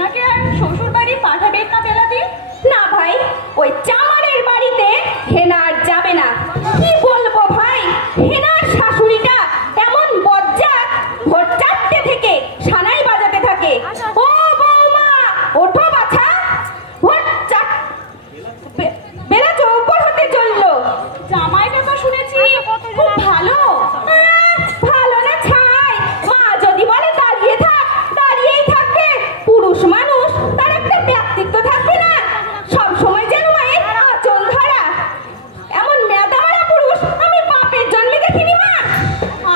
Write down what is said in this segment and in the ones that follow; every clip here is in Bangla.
হেনাকে আর শ্বশুর বাড়ি পাঠাবেন না বেলাদি? না ভাই, ওই চামারের বাড়িতে হেনা আর যাবে না। কি বলবো ভাই, হেনার শাশুড়িটা এমন বজ্জাত, ভোর 4টে থেকে সানাই বাজাতে থাকে। ও বৌমা, ওঠো বাছা, ভোর 4 বেলা 4 হতে চললো। জামাইটা তো শুনেছি খুব ভালো। ভালো না ছাই, মা যদি বলে দাঁড়িয়ে থাক, দাঁড়িয়েই থাকবে। পুরুষ মানুষ, তার একটা ব্যক্তিত্ব থাকবে না? সব সময় যেন মায়ের আঁচল ধরা। এমন মেদামারা পুরুষ আমি বাপের জন্মে দেখিনি মা।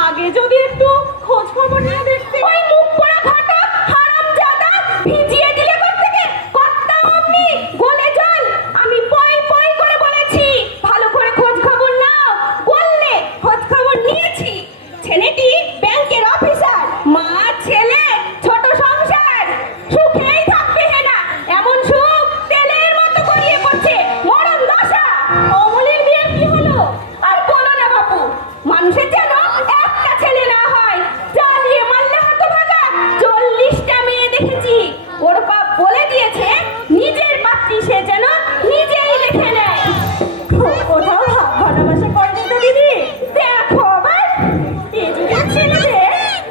আগে যদি একটু খোঁজ খবর নিয়ে দেখতে। ওই মুখ পোড়া ঘটক হারামজাদা ভিজিয়ে দিলে কোত্থেকে? কর্তা অমনি গলে জল। আমি পই পই করে বলেছি ভালো করে খোঁজ খবর নাও, বললে খোঁজ খবর নিয়েছি। ছেলেটি ব্যাংকের অফিসার, মা ছেলে ছোট সংসার, সুখেই থাকবে হেনা। এমন সুখ তেলের মতো গড়িয়ে পড়ছে, মরণ দশা। অমলের বিয়ে কি হলো? আর বলো না বাপু, মানুষের যেন একটা ছেলে না হয়। জ্বালিয়ে মারলে হতভাগা 40টা মেয়ে দেখেছি। ওর বাপ বলে দিয়েছে নিজের পাত্রী সে যেন নিজেই দেখে নেয়। কোথাও ভাব ভালোবাসা করেনি তো দিদি? দেখো আবার এই যুগের ছেলেদের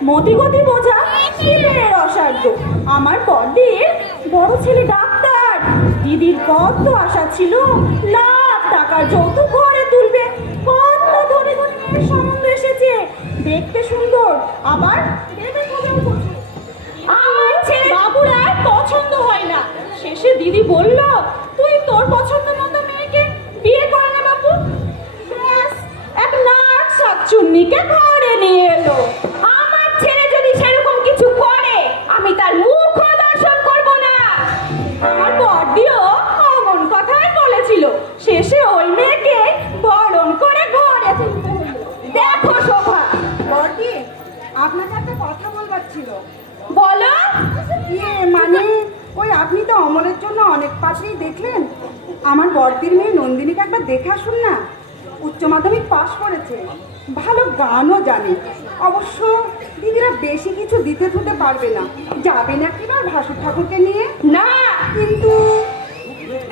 মতিগতি বোঝা শিলের অসাধ্য। আমার বড়দির বড় ছেলে ডাক্তার, দিদির কত আশা ছিল লাখ টাকার যৌতুক ঘরে তুলবে। কত ধনী ধনী মেয়ের সম্বন্ধ এসেছে, দেখতে সুন্দর, আবার দেবে খোঁজাও করছে। আমার ছেলে বাবুর আর পছন্দ হয় না। শেষে দিদি বলল তুই তোর পছন্দ মতো মেয়েকে বিয়ে করে না বাবু। ব্যাস, এক নাক শাকচুন্নিকে ঘরে নিয়ে এলো। আমার ছেলে যদি সেরকম কিছু করে, আমি তার মুখও দর্শন করব না। আমার বড়দিও অমন কথাই বলেছিল। শেষে ওই মেয়েকে বরণ করে ঘরে তুলতে হলো। দেখো শোভা। বড়দি, আপনাকে একটা কথা বলবার ছিল। বলো। মানে ওই আপনি তো অমলের জন্য অনেক পাত্রই দেখলেন, আমার বড়দির মেয়ে নন্দিনীকে একবার দেখে আসুন না। উচ্চ মাধ্যমিক পাশ করেছে, ভালো গানও জানে। অবশ্য দিদিরা বেশি কিছু দিতে থুতে পারবে না, যাবে না কিবার ভাসুর ঠাকুরকে নিয়ে। না, কিন্তু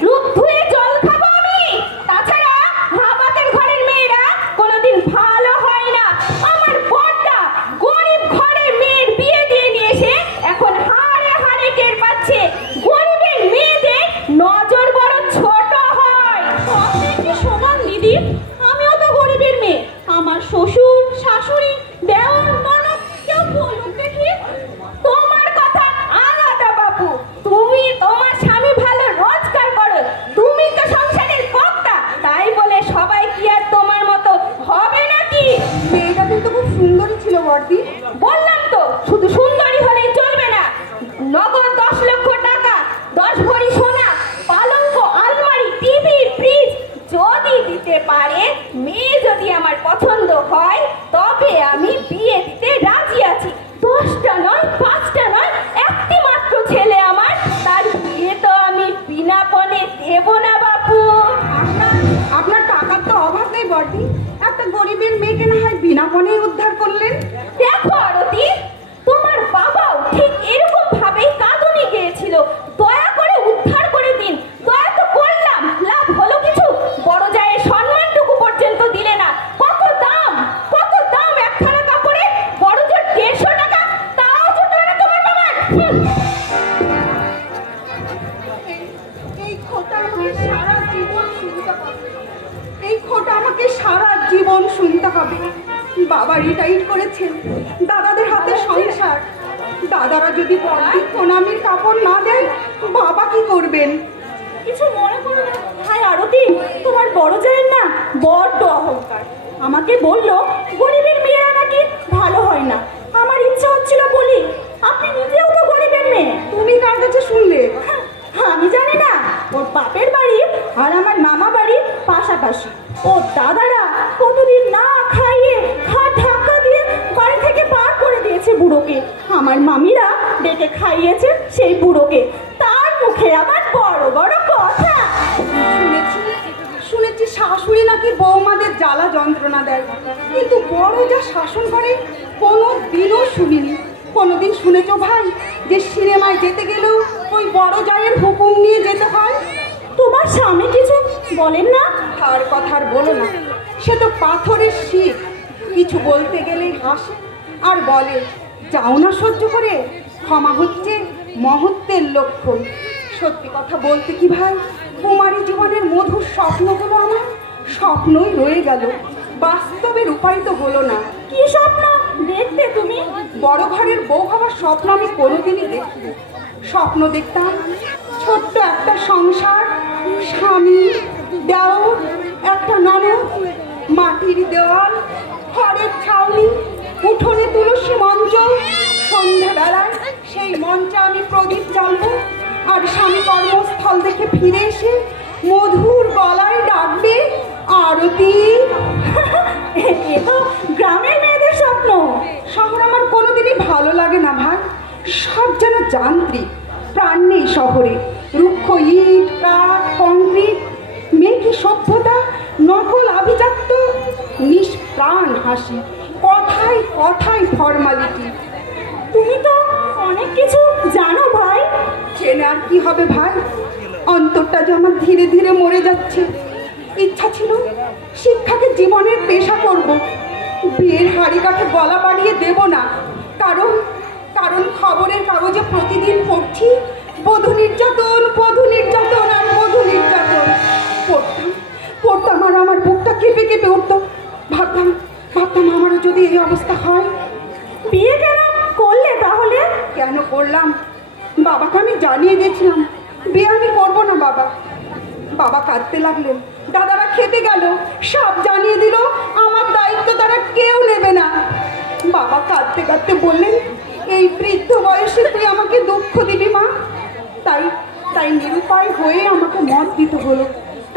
রূপ ধুয়ে জল খাবো আমি। তাছাড়া হাবাতের ঘরের মেয়েরা কোনোদিন ভালো হয় না। আমার বড়টা গরিব ঘরের মেয়ের বিয়ে দিয়ে নিয়ে এসে এখন হাড়ে হাড়ে টের পাচ্ছে গরিবের মেয়েদের নজর বড় ছোট হয়। আপনি কি সমান দিদি? আমিও তো গরিবের মেয়ে। আমার শ্বশুর শাশুড়ি দেওর ননদ কেউ বলুক দেখি। তোমার কথা আলাদা বাবু, তুমি তোমার স্বামী ভালো রোজগার করো, তুমি তো সংসারের কর্তা, তাই বলে সবাই কি আর তোমার মতো হবে নাকি? মেয়েটা কিন্তু খুব সুন্দরী ছিল বড়দি। বললাম তো, শুধু সুন্দরী হলেই চলবে না। নগদ 10 লক্ষ টাকা, 10 ভরি সোনা, পালঙ্ক, আলমারি, টিভি, ফ্রিজ যদি দিতে পারে, মেয়ে যদি আমার পছন্দ হয়, তবে আমি বিয়ে দিতে রাজি আছি। 10টা নয়, 5টা নয়, একটি মাত্র ছেলে আমার, তার বিয়ে তো আমি বিনা পণে দেব না বাপু। আপনার টাকার তো অভাব নেই বড়দি, একটা গরিবের মেয়েকে না হয় বিনা পণেই উদ্ধার করলেন। দেখো আরতি, তোমার বাবাও ঠিক এরকম ভাবেই কাঁদুনি গিয়েছিল, দয়া করে উদ্ধার করে দিন। দয়া তো করলাম, লাভ হলো কিছু? বড় জায়ের সম্মানটুকু পর্যন্ত দিলে না। কত দাম, কত দাম একখানা কাপড়ে? বড় জোর 150 টাকা, তাও জুটলো না তোমার বাবার। এই খোটা আমাকে সারা জীবন শুনতে হবে, এই খোটা আমাকে সারা জীবন শুনতে হবে। বাবা রিটায়ার করেছেন, দাদাদের হাতে সংসার। দাদারা যদি বড়দির প্রণামীর কাপড় না দেন, বাবা কি করবেন? কিছু মনে করো না। হায় আরতি, তোমার বড় জায়ের না বড্ড অহংকার। আমাকে বললো গরিবের মেয়েরা নাকি ভালো হয় না। আমার ইচ্ছা হচ্ছিল বলি, আপনি নিজেও তো গরিবের মেয়ে। তুমি কার কাছে শুনলে? হ্যাঁ, আমি জানি না। ওর বাপের বাড়ি আর আমার মামা বাড়ি পাশাপাশি। ও দাদারা কতদিন না খাইয়ে ঘাট ধাক্কা দিয়ে বাড়ি থেকে বার করে দিয়েছে বুড়োকে। আমার মামিরা ডেকে খাইয়েছে সেই বুড়োকে, তার মুখে আবার বড় বড় কথা। শুনেছি শুনেছি শাশুড়ি নাকি বৌমাদের জ্বালা যন্ত্রণা দেয়, কিন্তু বড় যা শাসন করে কোনো দিনও শুনিনি। কোনোদিন শুনেছো ভাই যে সিনেমায় যেতে গেলেও ওই বড় জায়ের হুকুম নিয়ে যেতে হয়। তোমার স্বামী কিছু বলেন না? তার কথা আর বলো না, সে তো পাথরের শীত, কিছু বলতে গেলেই হাসে আর বলে যাও না সহ্য করে, ক্ষমা হচ্ছে মহত্বের লক্ষণ। সত্যি কথা বলতে কি ভাই, কুমারী জীবনের মধুর স্বপ্নগুলো আমার স্বপ্নই রয়ে গেল, বাস্তবে রূপায়িত হলো না। কি স্বপ্ন দেখতে তুমি? বড় ঘরের বউ হওয়ার স্বপ্ন আমি কোনোদিনই দেখিনি। স্বপ্ন দেখতাম ছোট্ট একটা সংসার, স্বামী, দেওর, একটা ননদ, মাটির দেওয়াল, খড়ের ছাউনি, উঠোনে তুলসী মঞ্চ। সন্ধ্যাবেলায় সেই মঞ্চে আমি প্রদীপ জ্বালবো আর স্বামী কর্মস্থল থেকে ফিরে এসে মধুর গলায় ডাকবে আরতি। এ তো গ্রামের মেয়েদের স্বপ্ন। শহর আমার কোনোদিনই ভালো লাগে না ভাই, সব যেন যান্ত্রিক, প্রাণ নেই শহরে। রুক্ষ ইট, কাঠ, কংক্রিট, মেকি সভ্যতা, নকল আভিজাত্য, নিষ্প্রাণ হাসি, কথায় কথায় ফর্মালিটি। তুমি তো অনেক কিছু জানো ভাই। জেনে আর কি হবে ভাই, অন্তরটা যে আমার ধীরে ধীরে মরে যাচ্ছে। ইচ্ছা ছিল শিক্ষাকে জীবনের পেশা করব, বিয়ের হাড়ি কাঠে গলা বাড়িয়ে দেব না, কারণ কারণ খবরের কাগজে প্রতিদিন পড়ছি বধূ নির্যাতন, বধূ নির্যাতন আর বধূ নির্যাতন। পড়তাম পড়তাম আর আমার বুকটা কেঁপে কেঁপে উঠতো। ভাবতাম ভাবতাম আমারও যদি এই অবস্থা হয়। বিয়ে কেন করলে তাহলে? কেন করলাম? বাবাকে আমি জানিয়ে দিয়েছিলাম বিয়ে আমি করবো না। বাবা কাঁদতে লাগলেন। দাদারা খেতে গেল, সব জানিয়ে দিল আমার দায়িত্ব তারা কেউ নেবে না। বাবা কাঁদতে কাঁদতে বললেন এই বৃদ্ধ বয়সে তুই আমাকে দুঃখ দিবি মা। তাই তাই নিরুপায় হয়ে আমাকে মত দিতে হলো।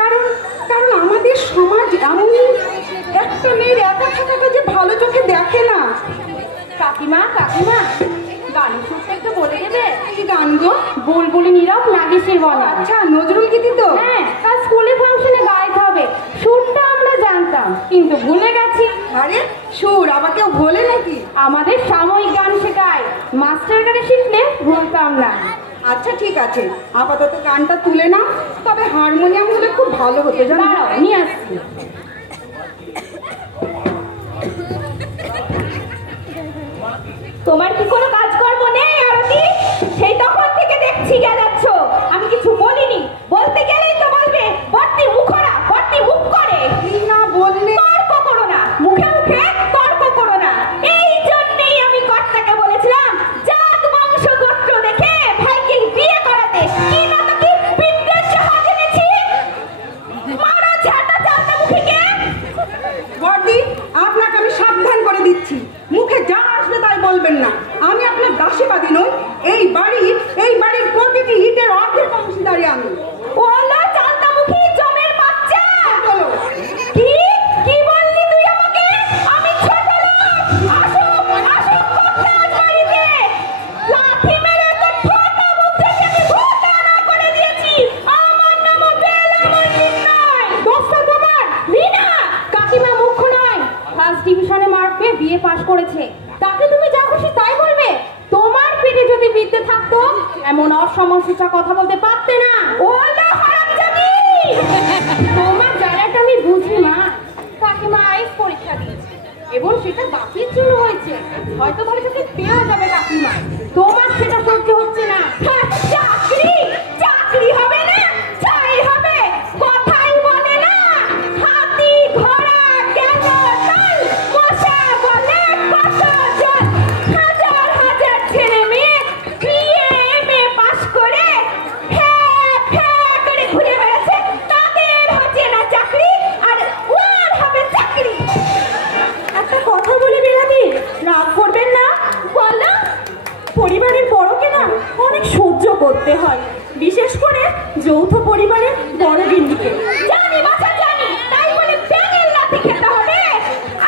কারণ কারণ আমাদের সমাজ এমনই, একটা মেয়ের একা থাকাটা যে ভালো চোখে দেখে না। কাকিমা কাকিমা, গানের সুরটা একটু বলে দেবে? কি গান গো? বুলবুলি নীরব নাগেশের বলা। আচ্ছা, নজরুল গীতি তো? হ্যাঁ, কাল স্কুলে ফাংশনে গাইতে হবে। সুরটা আমরা জানতাম কিন্তু ভুলে গেছি। আরে সুর আবার কেউ বলে নাকি? আমাদের সাময়িক গান শেখায়, মাস্টার গানে শিখলে ভুলতাম না। আচ্ছা ঠিক আছে, আপাতত গানটা তুলে না, তবে হারমোনিয়াম হলে খুব ভালো হতো জানো। দাঁড়াও নিয়ে আসছি। তোমার কি কোনো কাজকর্ম নেই আরতি? সেই তখন থেকে দেখছি গেলাচ্ছ। আমি কিছু বলিনি, বলতে গেলেই তো বলবে বর্তি মুখরা, বর্তি মুখ করে। কি না বললে? তর্ক করো না, মুখে মুখে তর্ক করো না। এই জন্যই আমি কর্তাকে বলেছিলাম জাত বংশ গোত্র দেখে ভাইকে বিয়ে করাতে। কি না তো কি বিদ্বেষ সহজ এনেছি। মারা ঝাঁটা চালটা মুখে। বর্দি, আপনাকে আমি সাবধান করে দিচ্ছি, মুখে যা আসবে তাই বলবেন না। আমি আপনার দাসীবাদী নই, এই বাড়ির প্রতিটি ইটের অর্ধেক অংশীদারি আমি। ওলা চালতামুখী জমের বাচ্চা। চলো। কি কি বললি তুই আমাকে? আমি ছোট লোক। আসো আসো কর্তার বাড়িতে। লাথি মেরে তো ছোট মুখ থেকে আমি ঘোষণা করে দিয়েছি আমার নাম বেলা মল্লিক নয়। দোস্ত তোমার রিনা। কাকিমা মুখ্য নয়, ফার্স্ট ডিভিশনে মার্ক পেয়ে বিএ পাস করেছে। তাকে তুমি যা খুশি তাই বলবে? তোমার পেটে যদি বিদ্যে থাকতো এমন অসমসূচা কথা বলতে পারতে না। ওলা হারামজাদি। তোমার জায়গাটা আমি বুঝি না। কাকিমা আইস পরীক্ষা দিয়েছে এবং সেটা বাকির জন্য হয়েছে, হয়তো ভালো থেকে পেয়ে যাবে কাকিমা। তোমার সেটা সহ্য হচ্ছে না। হ্যাঁ, চাকরি চাকরি হবে না, চাই হবে। কথাই বলে না হাতি ঘোড়া গেল তাল, মশা বলে কত জন। হাজার হাজার ছেলে মেয়ে বিএ এমএ পাস করে করে ঘুরে বেড়াচ্ছে, তাদের হচ্ছে না চাকরি আর ওর হবে চাকরি। একটা কথা বলে বেরাবি, রাগ করবেন না। বলো। পরিবারের বড়কে না অনেক সহ্য করতে হয়, বিশেষ করে যৌথ পরিবারের বড় গিন্নিকে। জানি বাছা জানি, তাই বলে ব্যাঙের লাথি খেতে হবে?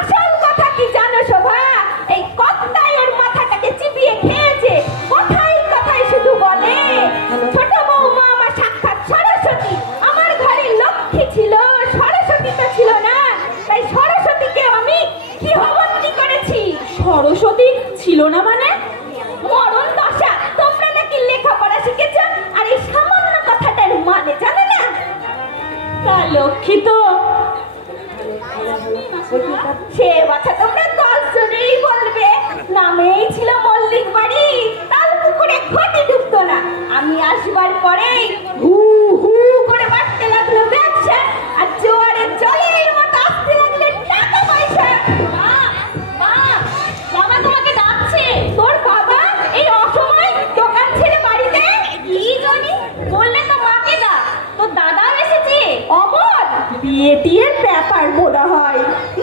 আসল কথা কি জানো শোভা? এই কর্তাই ওর মাথাটাকে চিবিয়ে খেয়েছে। কথাই কথাই শুধু বলে ছোট বৌমা আমার সাক্ষাৎ সরস্বতী, আমার ঘরে লক্ষ্মী ছিল, সরস্বতী তো ছিল না। তাই সরস্বতীকে আমি গৃহবন্দী করেছি। সরস্বতী ছিল না মানে? মরণ দশা। তোমরা নাকি লেখা দুঃখিত। সে কথা তোমরা 10 জনেই বলবে, নামেই ছিল মল্লিক বাড়ি, তাল পুকুরে ঘটি ডুবতো না। আমি আসবার পরেই হু হু করে বাড়তে লাগলো ব্যবসা, আর জোয়ারের জলের মতো আসতে লাগলে টাকা পয়সা। মা, মা, বাবা তোমাকে ডাকছে। তোর বাবা এই অসময় দোকান ছেড়ে বাড়িতে? কি জানি, বললে তো মাকে ডাক। তোর দাদা এসেছে। অমর, বিয়ে টিয়ের ব্যাপার বোধ হয়।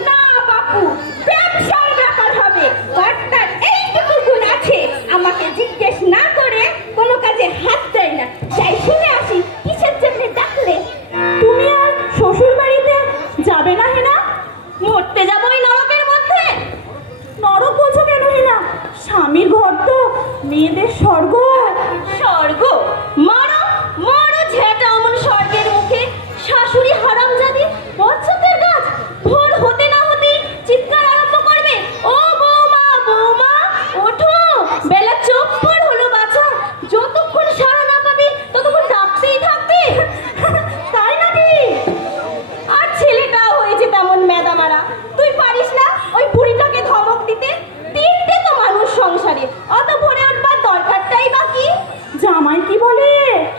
না বাপু, ব্যবসার ব্যাপার হবে। কর্তার এইটুকু গুণ আছে, আমাকে জিজ্ঞেস না করে কোনো কাজে হাত দেয় না। যাই শুনে আসি কিসের জন্য ডাকলে। তুমি আর শ্বশুর বাড়িতে যাবে না হেনা? মরতে যাবো ওই নরকের মধ্যে। নরক বলছো কেন হেনা? স্বামীর ঘর তো মেয়েদের স্বর্গ। স্বর্গ? মারো মারো ঝেঁটা অমন স্বর্গের মুখে। শাশুড়ি হারামজাদি, বচ্চতের গাছ। ভোর হতে না হতেই চিৎকার আরম্ভ করবে, ও বৌমা বৌমা ওঠো, বেলা চোখর হলো বাছা। যতক্ষণ সাড়া না পাবে ততক্ষণ ডাকতেই থাকবে। তাই নাকি? আর ছেলেটাও হয়েছে তেমন মেদামারা। তুই পারিস না ওই বুড়িটাকে ধমক দিতে? তিনটে তো মানুষ সংসারে, অত ভোরে উঠবার দরকারটাই বা কি? জামাই কি বলে?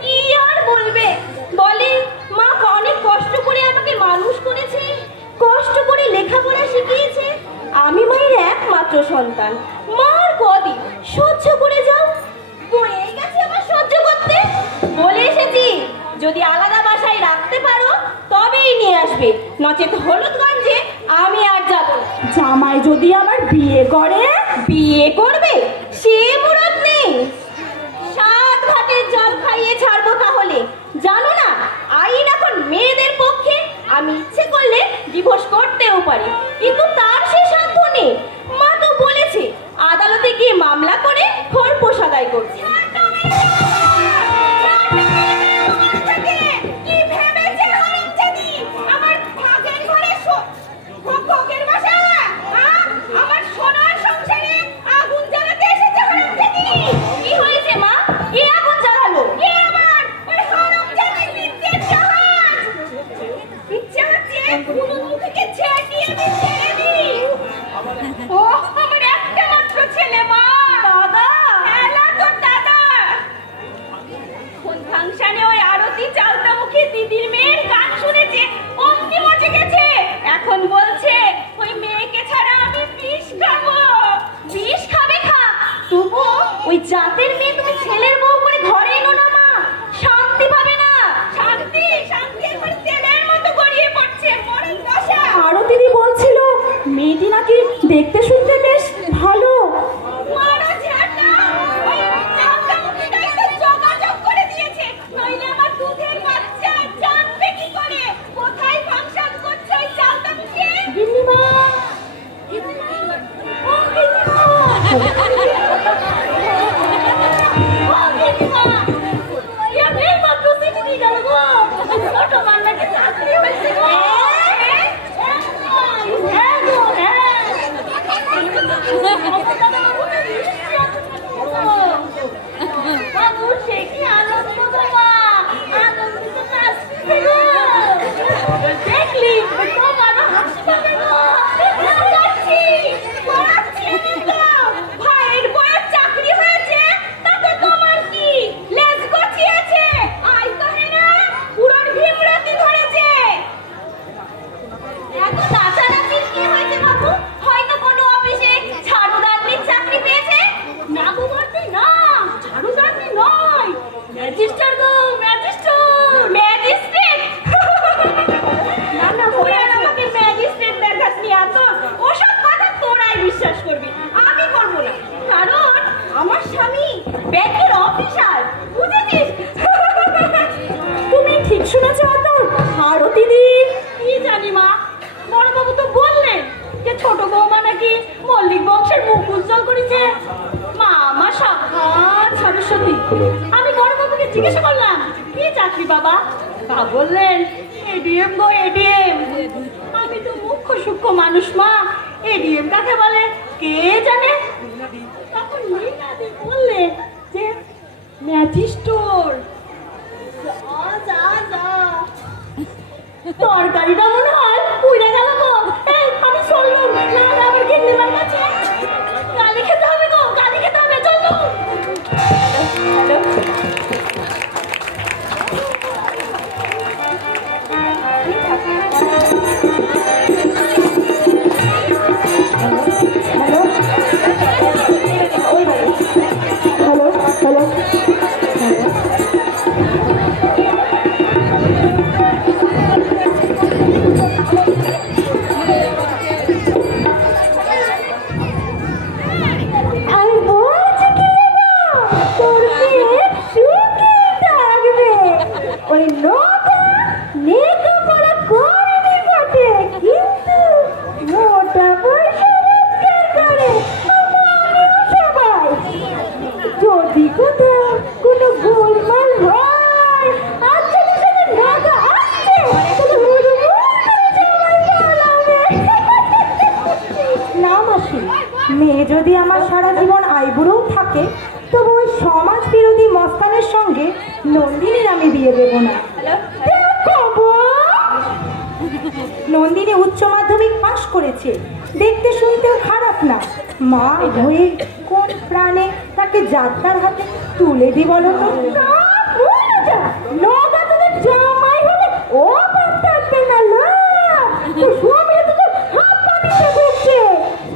কি আর বলবে, বলে মা অনেক কষ্ট করে আমাকে মানুষ করেছে, কষ্ট করে লেখাপড়া শিখিয়েছে। আমি মায়ের একমাত্র সন্তান, মার কদিন সহ্য করে যাও। বয়ে গেছে আমার সহ্য করতে। বলে এসেছি যদি আলাদা বাসায় রাখতে পারো তবেই নিয়ে আসবে, নচেত হলুদগঞ্জে আমি আর যাব না। জামাই যদি আবার বিয়ে করে? বিয়ে করবে সে মুরত নেই। 7 ঘাটের জল খাইয়ে ছাড়বো তাহলে। জানো না আইন এখন মেয়েদের পক্ষে। আমি ইচ্ছে করলে ডিভোর্স করতেও পারি, কিন্তু তার সে সাধ্য নেই। মা তো বলেছে আদালতে গিয়ে মামলা করে খরপোশ আদায় করবে। কি ভেবেছে হারামজাদি? আমার ভাগের ঘরে ভোগের বাসা, আমার সোনার সংসারে আগুন জ্বালাতে এসেছে হারামজাদি। কি হয়েছে মা? কে আগুন জ্বালালো? কে? আমার ওই হারামজাদির নিত্যের জাহাজ। ইচ্ছে হচ্ছে কোনো মুখে ছেটিয়ে দি, ছেড়ে দি। ও আমার একটা মাত্র ছেলে মা। দাদা? হ্যাঁ না, তোর দাদা। কোন ফাংশনে ওই আরতি চালতামুখী দিদির মেয়ের গান শুনেছে, অন্তি মজে গেছে। এখন বলছে ওই মেয়েকে ছাড়া আমি বিষ খাবো। বিষ খাবে খা, তবু ওই জাতের মেয়ে তুমি ছেলের বউ করে ঘরে এনো না মা, শান্তি পাবে না। শান্তি শান্তি এখন তেলের মতো গড়িয়ে পড়ছে, মরণ দশা। আরো দিদি বলছিল মেয়েটি নাকি দেখতে শুনতে বেশ ভালো। মারা ঝাঁটা, ওই চালতামুখীটাই তো যোগাযোগ করে দিয়েছে, নইলে আমার দুধের বাচ্চা জানবে কি করে কোথায় ফাংশন করছে ওই চালতামুখী। গিন্নিমা, ও গিন্নিমা, ও গিন্নিমা, ইয়া মেয়ে মাত্র চিঠি দিয়ে গেল গো। ছোট মান্নাকে চাকরি হয়েছে গো। হ্যাঁ গো, হ্যাঁ। বাবু সে কি আনন্দ গো মা, আনন্দিত নাচছে গো। দেখলি তোমারও হাসি পাবে গো। যাচ্ছি, পড়াচ্ছি একদম। ভাইয়ের বড় চাকরি হয়েছে, তাতে তোমার কি? লেজ গছিয়েছে। আই তো হেনা, পুরোর ভীমরতি ধরেছে। এত নাচানাচির কি হয়েছে বাবু? হয়তো কোনো অফিসে ঝাড়ুদারনির চাকরি পেয়েছে। না গো বলতে না, ঝাড়ুদারনি নয়, ম্যাজিস্ট্রেট গো, ম্যাজিস্ট্রেট। ম্যাজিস্ট্রেট? না না, ওরা আমাকে ম্যাজিস্ট্রেট দেখাসনি। এত ওসব কথা তোরাই বিশ্বাস করবি, আমি করবো না। কারণ আমার স্বামী ব্যাংকের অফিসার, বুঝেছিস? তুমি ঠিক শুনেছ তো? আরো দিদি কি জানি মা, বড়বাবু তো বললেন যে ছোট বৌমা নাকি মল্লিক বংশের মুখ উজ্জ্বল করেছে। মা আমার সাক্ষাৎ সরস্বতী। আমি বড়বাবুকে জিজ্ঞাসা করলাম কি চাকরি বাবা? তা বললেন এডিএম গো, এডিএম। আমি তো মুখ্য সূক্ষ্ম মানুষ মা, এডিএম কাকে বলে কে জানে। তখন মীনাদি বললে যে ম্যাজিস্ট্রেট। যা যা যা তরকারিটা মনে হয় পুড়ে গেল গো। এই আমি চললুম, না হলে আবার গিন্নিমার কাছে গালি খেতে হবে গো, গালি খেতে হবে, চললুম। আমি বলছি কি বাবা, তোর পেট শুকিয়ে থাকবে। ওই নৌকা লেখাপড়া করেনি বটে, কিন্তু মোটা পয়সা রোজগার করে আমারও সবাই। যদি কোথাও কোনো গোলমাল হয়, আচ্ছা সেখানে নৌকা আসছে, তাহলে হুড়ুহুড় করে সবাই পালাবে। না মাসি, মেয়ে যদি আমার সারা জীবন আইবুড়োও থাকে, তবু ওই সমাজ বিরোধী মস্তানের সঙ্গে নন্দিনীর আমি বিয়ে দেব না। দেখো বৌ, নন্দিনী উচ্চ মাধ্যমিক পাশ করেছে, দেখতে শুনতেও খারাপ না। মা হয়ে কোন প্রাণে তাকে যাত্রার হাতে তুলে দি বলো তো? না ভুলে যা, নৌকা তোদের জামাই হলে ও বাপ থাকবে না। তো স্বামী তোদের হাত পানিতে ঘুরছে,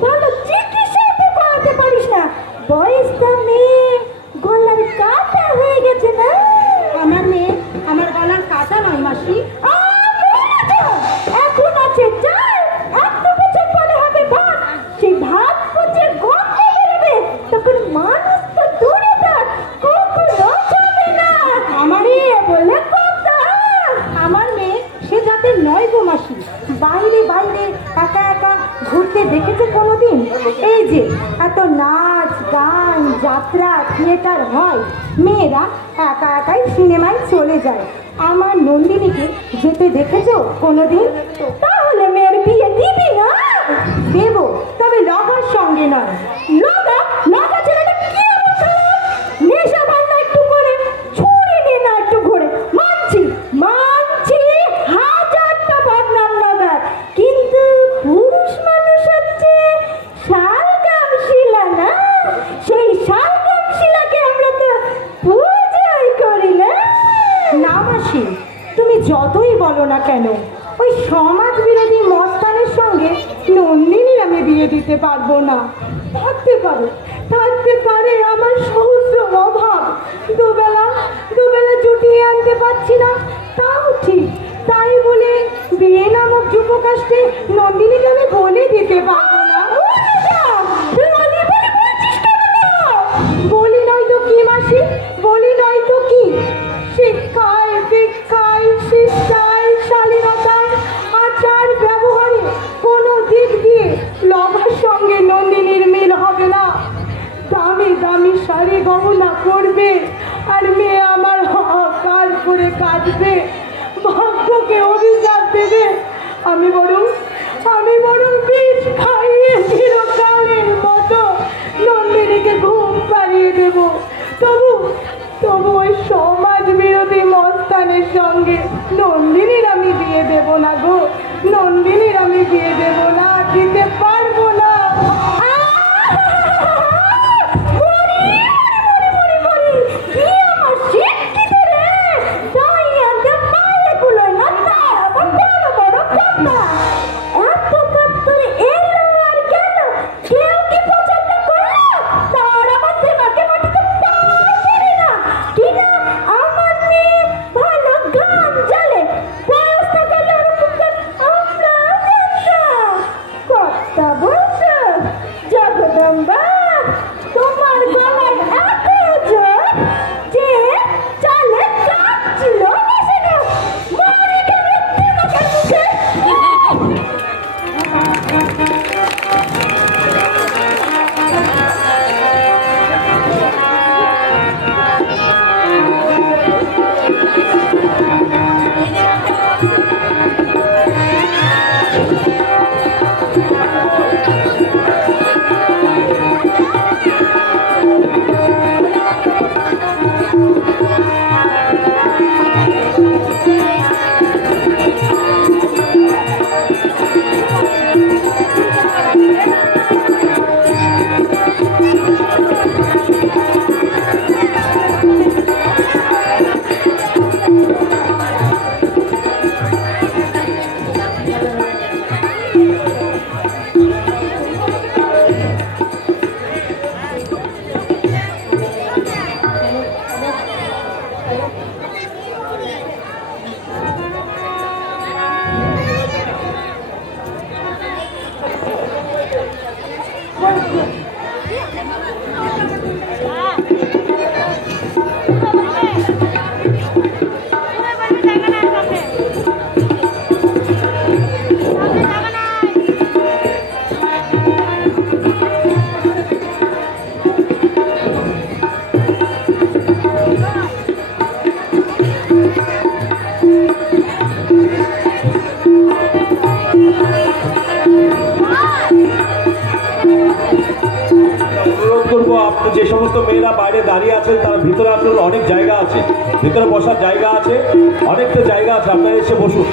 ভালো চিকিৎসা তো করাতে পারিস না। বয়সটা মেয়ে গলার কাটা হয়ে গেছে না। আমার মেয়ে আমার গলার কাটা নয় মাসি। এখন আছে চাল, 1 বছর পরে হবে ভাত। সেই ভাত পচে গন্ধ বেরোবে, তখন মানুষ তো দূরে থাক, কখনো খাবে না। আমার মেয়ে বলে কথা। আমার মেয়ে সে জাতের নয় গো মাসি। বাইরে বাইরে একা একা ঘুরতে দেখেছে কোনোদিন? এই যে এত নাচ গান যাত্রা থিয়েটার হয়, মেয়েরা একা একাই সিনেমায় চলে যায়। আমার নন্দিনীকে যেতে দেখেছো কোনোদিন? তাহলে মেয়ের বিয়ে দিবি না? দেব, তবে লগর সঙ্গে নয়। লগা লগা ছেলেটা কি এমন খারাপ? নেশা ভাই না একটু করে, ছুরি নিয়ে না একটু ঘুরে। মানছি মানছি, হাজারটা বদনাম লাগার, কিন্তু পুরুষ মানুষ হচ্ছে শালগ্রাম শিলা না? সেই শালগ্রাম শিলাকে আমরা তো পূজাই করি না। না মাসি, তুমি যতই বলো না কেন, ওই সমাজ বিরোধী মস্তানের সঙ্গে নন্দিনীর আমি বিয়ে দিতে পারবো না। থাকতে পারে আমার সহস্র অভাব, দুবেলা জুটিয়ে আনতে পারছি না, তাও ঠিক। তাই বলে বিয়ে নামক যুবকাষ্টে নন্দিনীকে আমি বলে দিতে পারবো না। বলি নয় তো কি মাসি, বলি নয় তো কি? শিক্ষায় দীক্ষায় শিষ্টায় শালীনতায় আচার ব্যবহারে কোনো দিক দিয়ে লভার সঙ্গে নন্দিনীর মিল হবে না। দামি দামি শাড়ি গহনা করবে, আর মেয়ে আমার হাহাকার করে কাঁদবে, ভাগ্যকে অভিশাপ দেবে। আমি বরং বিষ খাইয়ে চিরকালের মতো নন্দিনীকে ঘুম পাড়িয়ে দেব। তবু ওই সমাজ বিরোধী মস্তানের সঙ্গে নন্দিনীর আমি বিয়ে দেব না গো, নন্দিনীর আমি বিয়ে দেব না, দিতে পারবো না। কর্তা অনুরোধ করবো, আপনি যে সমস্ত মেয়েরা বাইরে দাঁড়িয়ে আছেন তারা ভিতরে আসলে অনেক জায়গা আছে, ভিতরে বসার জায়গা আছে, অনেকটা জায়গা আছে, আপনারা এসে বসুন।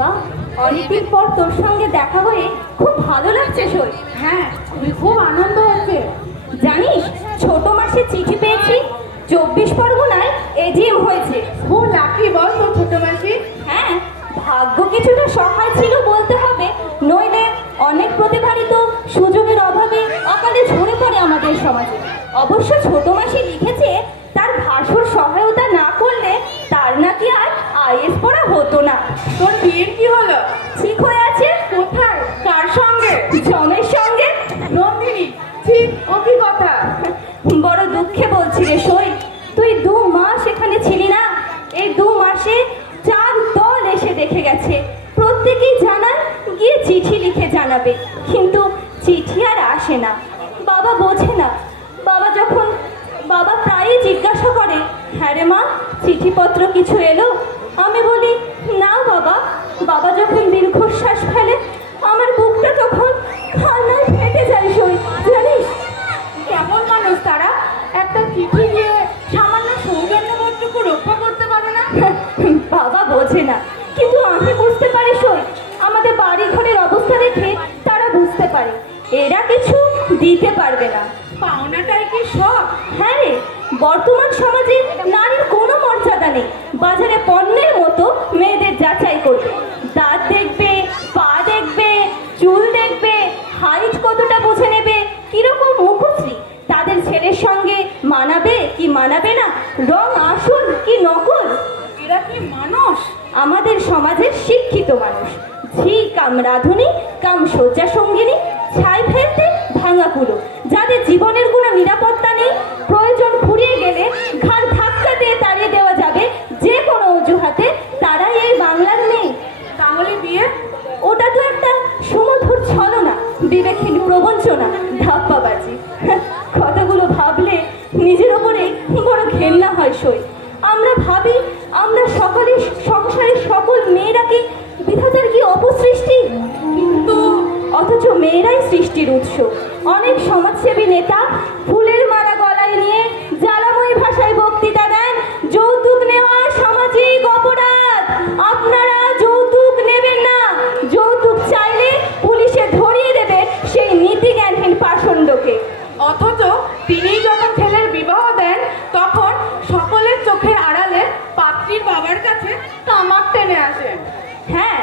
বাহ, অনেকদিন পর তোর সঙ্গে দেখা হয়ে খুব ভালো লাগছে সই। হ্যাঁ, খুব আনন্দ হচ্ছে। জানিস, ছোট মাসে চিঠি পেয়েছি, 24 পরগনায় এজিএম হয়েছে। খুব লাকি বল তোর ছোট মাসি। হ্যাঁ, ভাগ্য কিছুটা সহায় ছিল বলতে হবে, নইলে অনেক প্রতিভারই তো সুযোগের অভাবে অকালে ঝরে পড়ে আমাদের সমাজে। অবশ্য ছোট মাসি লিখেছে তার ভাসুর সহায়তা না করলে তার নাকি আর আইএস পড়া হতো না। তোর বিয়ের কি হলো? ঠিক হয়ে আছে। কোথায়? কার সঙ্গে? জমের সঙ্গে। নন্দিনী। ঠিক, ও কি কথা? বড় দুঃখে বলছি রে সই, তুই 2 মাস এখানে ছিলি না। এই 2 মাসে 4 দল এসে দেখে গেছে, প্রত্যেকেই জানান গিয়ে চিঠি লিখে জানাবে, কিন্তু চিঠি আর আসে না। বাবা বোঝে না। বাবা প্রায়ই জিজ্ঞাসা করে, হ্যাঁ রে মা, চিঠিপত্র কিছু এলো? আমি বলি না বাবা। বাবা যখন দীর্ঘশ্বাস ফেলে আমার বুকটা তখন কান্নায় ফেটে যায় সই, জানিস। কেমন মানুষ তারা? একটা চিঠি দিয়ে সামান্য সৌজন্যবোধটুকু রক্ষা করতে পারে না? বাবা বোঝে না, কিন্তু আমি বুঝতে পারি সই। আমাদের বাড়ি ঘরের অবস্থা দেখে তারা বুঝতে পারে এরা কিছু দিতে পারবে না। পাওনাটাই কি সব? হ্যাঁ রে, বর্তমান সমাজে নারীর কোনো মর্যাদা নেই। বাজারে পণ্যের মতো মেয়েদের যাচাই করবে, দাঁত দেখবে, পা দেখবে, চুল দেখবে, হাইট কতটা বুঝে নেবে, কিরকম মুখশ্রী, তাদের ছেলের সঙ্গে মানাবে কি মানাবে না, রং আসল কি নকল। এরা কি মানুষ? আমাদের সমাজের শিক্ষিত মানুষ। ঝি কাম রাধুনি কাম শয্যা সঙ্গিনী, ছাই ফেলতে ভাঙা কুলো, যাদের জীবনের কোনো নিরাপত্তা নেই, প্রয়োজন ফুরিয়ে গেলে ঘাড় ধাক্কা দিয়ে তাড়িয়ে দেওয়া যাবে যে কোনো অজুহাতে, তারাই এই বাংলার মেয়ে। তাহলে বিয়ে? ওটা তো একটা সুমধুর ছলনা, বিবেকহীন প্রবঞ্চনা, ধাপ্পাবাজি। কথাগুলো ভাবলে নিজের ওপরে বড় ঘেন্না হয় সই। আমরা ভাবি আমরা সকলে সংসারের সকল মেয়েরা কি বিধাতার কি অপসৃষ্টি, কিন্তু অথচ মেয়েরাই সৃষ্টির উৎস। অনেক সমাজসেবী নেতা ফুলের মালা গলায় নিয়ে জ্বালাময়ী ভাষায় বক্তৃতা দেন, যৌতুক নেওয়া সামাজিক অপরাধ, আপনারা যৌতুক নেবেন না, যৌতুক চাইলে পুলিশে ধরিয়ে দেবে সেই নীতিজ্ঞানহীন পাষণ্ডকে। অথচ তিনি যখন ছেলের বিবাহ দেন তখন সকলের চোখের আড়ালে পাত্রীর বাবার কাছে তামাক টেনে আসেন। হ্যাঁ,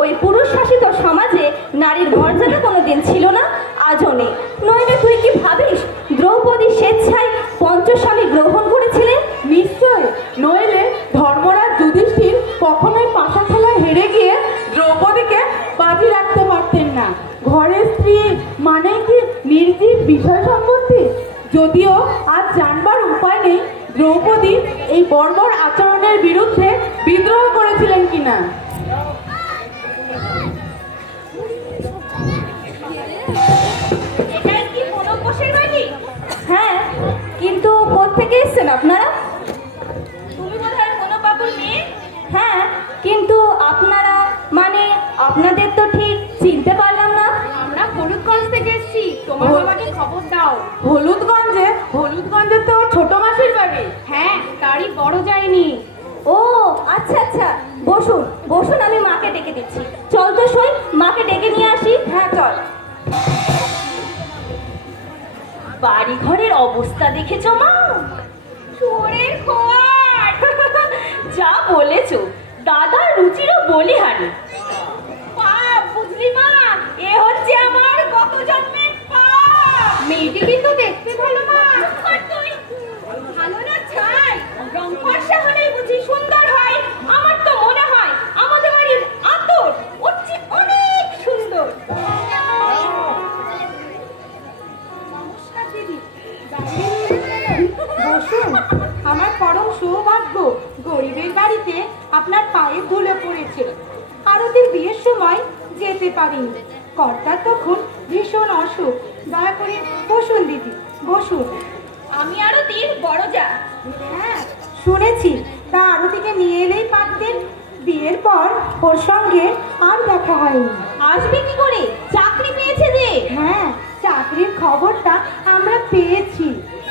ওই পুরুষ শাসিত সমাজে নারীর মর্যাদা কোনোদিন ছিল না, আজও নেই। নইলে তুই কি ভাবিস দ্রৌপদী স্বেচ্ছায় পঞ্চস্বামী গ্রহণ করেছিলেন? নিশ্চয়, নইলে ধর্মরাজ যুধিষ্ঠির কখনোই পাশা খেলায় হেরে গিয়ে দ্রৌপদীকে বাজি রাখতে পারতেন না। ঘরের স্ত্রী মানে কি নির্জীব বিষয় সম্পত্তি? যদিও আজ জানবার উপায় নেই দ্রৌপদী এই বর্বর আচরণের বিরুদ্ধে বিদ্রোহ করেছিলেন কিনা। এটাই কি কোনো বসে রইলি? হ্যাঁ, কিন্তু কোত্থেকে এসছেন আপনারা? তুমি বোধহয় কোনো বাবুর মেয়ে? হ্যাঁ, কিন্তু আপনারা মানে আপনাদের তো ঠিক চিনতে পারলাম না। আমরা হলুদগঞ্জ থেকে এসেছি, তোমার বাবাকে খবর দাও। হলুদগঞ্জে তো ছোট মাসির বাড়ি। হ্যাঁ, তারই বড় যায়নি। বাড়ি ঘরের অবস্থা দেখেছো মা? চোরের খোয়ার। যা বলেছো, দাদার রুচিরও বলিহারি। পাপ বুঝলি মা, এ হচ্ছে আমার গত জন্মের পাপ। মেয়েটি কিন্তু দেখতে ভালো মা। আর তুই ভালো না ছাই, রং ফর্সা হলেই বুঝি সুন্দর হয়। আমার তো মনে হয় আমাদের বাড়ির আতর হচ্ছে অনেক সুন্দর। নমস্কার দিদি, বসুন। আমার পরম সৌভাগ্য, গরিবের বাড়িতে আপনার পায়ে ধুলে পড়েছে। আরতির বিয়ের সময় যেতে পারিনি, কর্তার তখন ভীষণ অসুখ। দয়া করে বসুন দিদি, বসুন। আমি আরতির বড় যা। হ্যাঁ শুনেছি, তা আরতিকে নিয়ে এলেই পারতেন। বিয়ের পর ওর সঙ্গে আর দেখা হয়নি। আসবে কি করে? চাকরি পেয়েছে যে। হ্যাঁ, চাকরির খবরটা আমরা পেয়েছি।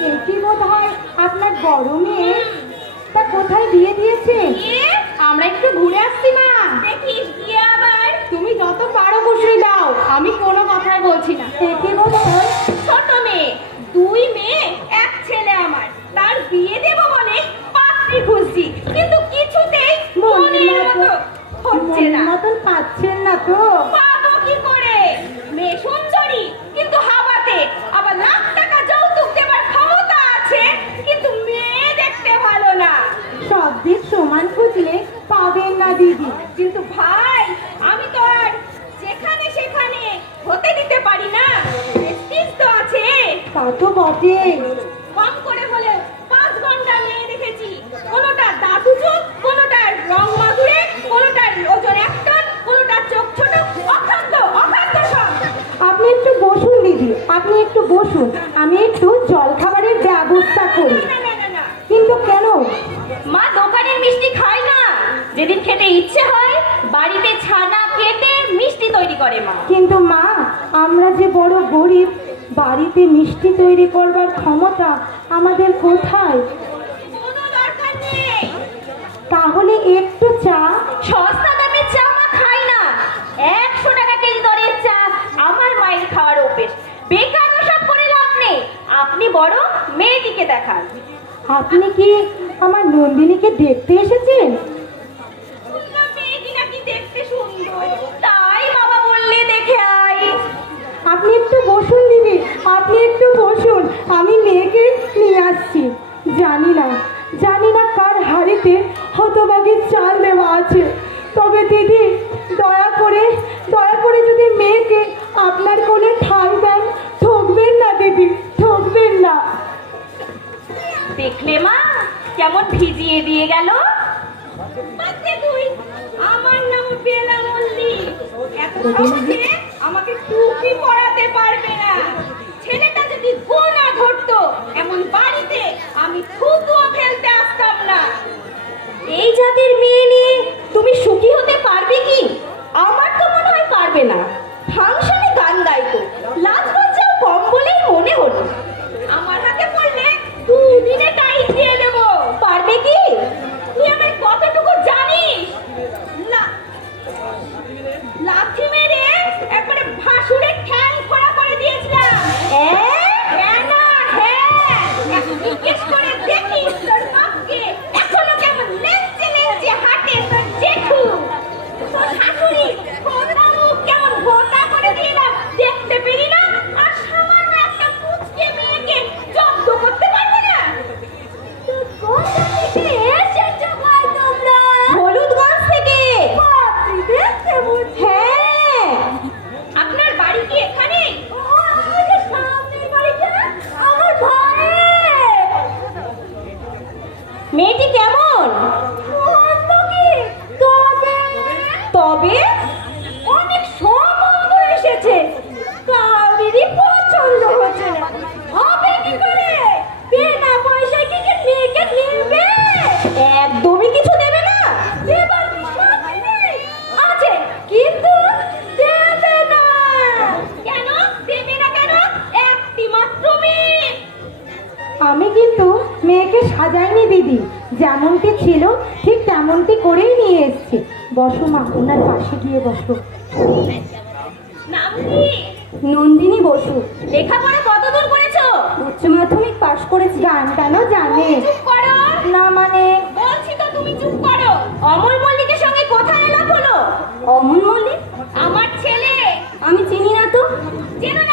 এটি বোধ হয় আপনার বড় মেয়ে। তা কোথায় বিয়ে দিয়েছেন? বিয়ে? আমরা একটু ঘুরে আসছি মা। দেখিস গিয়ে আবার। তুমি যত পারো বসিয়ে দাও, আমি কোনো কথাই বলছি না। এটি বোধ হয় ছোট মেয়ে, 2 মেয়ে 1 ছেলে আমার। তার বিয়ে দেব বলে পাত্রী খুঁজছি, কিন্তু কিছুতেই মনের মতো হচ্ছে না। মতন পাচ্ছেন না তো? পাবো কি করে? মেয়ে সুন্দরী কিন্তু হাবাতে, আবার লাখ টাকা যৌতুক দেবার ক্ষমতা আছে, কিন্তু মেয়ে দেখতে ভালো না। সব দিক সমান খুঁজলে পাবেন না দিদি। কিন্তু ভাই, আমি তো আর যেখানে সেখানে হতে দিতে পারি না। প্রেস্টিজ তো আছে। তা তো বটে। কম করে হলে 5 ঘন্টা মেয়ে দেখেছি। কোনোটা দাদু চোখ, কোনোটার রং মাধুরে, কোনোটার ওজন 1 টন, কোনোটার চোখ ছোট। অখাদ্য অখাদ্য সব। আপনি একটু বসুন দিদি, আপনি একটু বসুন। আমি একটু জল খাবারের ব্যবস্থা করি। না না না না, কিন্তু কেন? মা দোকানের মিষ্টি খায় না। যেদিন খেতে ইচ্ছে হয় বাড়িতে ছানা কেটে মিষ্টি তৈরি করে মা। কিন্তু মা, আমরা যে বড় গরিব, বাড়িতে মিষ্টি তৈরি করবার ক্ষমতা আমাদের কোথায়? কোনো দরকার নেই। তাহলে একটু চা। সস্তা দামের চা মা খাই না। 100 টাকা কেজি দরের চা আমার মায়ের খাওয়ার অভ্যেস। বেকার ওসব করে লাভ নেই। আপনি বড় মেয়েটিকে দেখান। আপনি কি আমার নন্দিনীকে দেখতে এসেছেন? শুনলাম মেয়েটি নাকি দেখতে সুন্দর, তাই বাবা বললে দেখে আই। আপনি একটু বসুন দিদি, আপনি একটু বসুন। আমি মেয়েকে নিয়ে আসছি। জানি না কার হাড়িতে হতভাগীর চাল দেওয়া আছে। তবে দিদি, দয়া করে যদি মেয়েকে আপনার কোলে ঠাঁই দেন, ঠকবেন না দিদি, ঠকবেন না। দেখলে মা কেমন ভিজিয়ে দিয়ে গেল। বাচ্চা তুই, আমার নাম বেলা মল্লিক। এত সহজে আমাকে টুপি পরাতে পারবে না। ছেলেটা যদি গোনা ধরতো, এমন বাড়িতে আমি থুতুও ফেলতে আসতাম না। এই জাতের মেয়ে নিয়ে তুমি সুখী হতে পারবে কি? আমার তো মনে হয় পারবে না। ফাংশনে গান গাইতো, লাজ লজ্জাও কম বলেই মনে হলো। আমার হাতে পড়লে 2 দিনে টাইট দিয়ে দেবো। পারবে কি? তুই আমায় কতটুকু জানিস? লাথি মেরে একবারে ভাসুরের ঠ্যাং খোড়া করে দিয়েছিলাম। হ্যাঁ না হ্যাঁ, জিজ্ঞেস করে দেখিস তোর বাপকে এখনো কেমন লেঞ্চে হাঁটে তোর জেঠু। তোর শাশুড়ি মুখ কেমন ভোতা করে দিলাম, দেখতে পেরি না। আর সামান্য একটা পুচকে মেয়েকে জব্দ করতে পারবে না। কোথা থেকে এসেছো ভাই তোমরা? হলুদগঞ্জ থেকে। বাপরে, দেখতে বুঝি। হ্যাঁ, আপনার বাড়ি কি এখানে? আমাদের সামনের বাড়িটা আমার ভাইয়ের। মেয়েটি কেমন? তবে অনেক সম্বন্ধ এসেছে, কাউরিরই পছন্দ হচ্ছে না। হবে কি করে? বিনা পয়সায় কি মেয়েকে নেবে? একদমই কিছু দেবে না। দেবার সাথে নেই। আছে, কিন্তু দেবে না। কেন দেবে না? কেন? একটি মাত্র মেয়ে। আমি কিন্তু মেয়েকে সাজাইনি দিদি, যেমনটি ছিল ঠিক তেমনটি করেই নিয়ে এসেছি। বসো মা, ওনার পাশে গিয়ে বসো। নাম কি? নন্দিনী বসু। লেখাপড়া কতদূর করেছো? পাশ করেছি। গান টানও জানে। চুপ করো। না মানে বলছি তো তুমি চুপ করো। অমল মল্লিকের সঙ্গে কোথায় এলাপ হলো? অমন মল্লিক? আমার ছেলে। আমি চিনি না তো। চেনো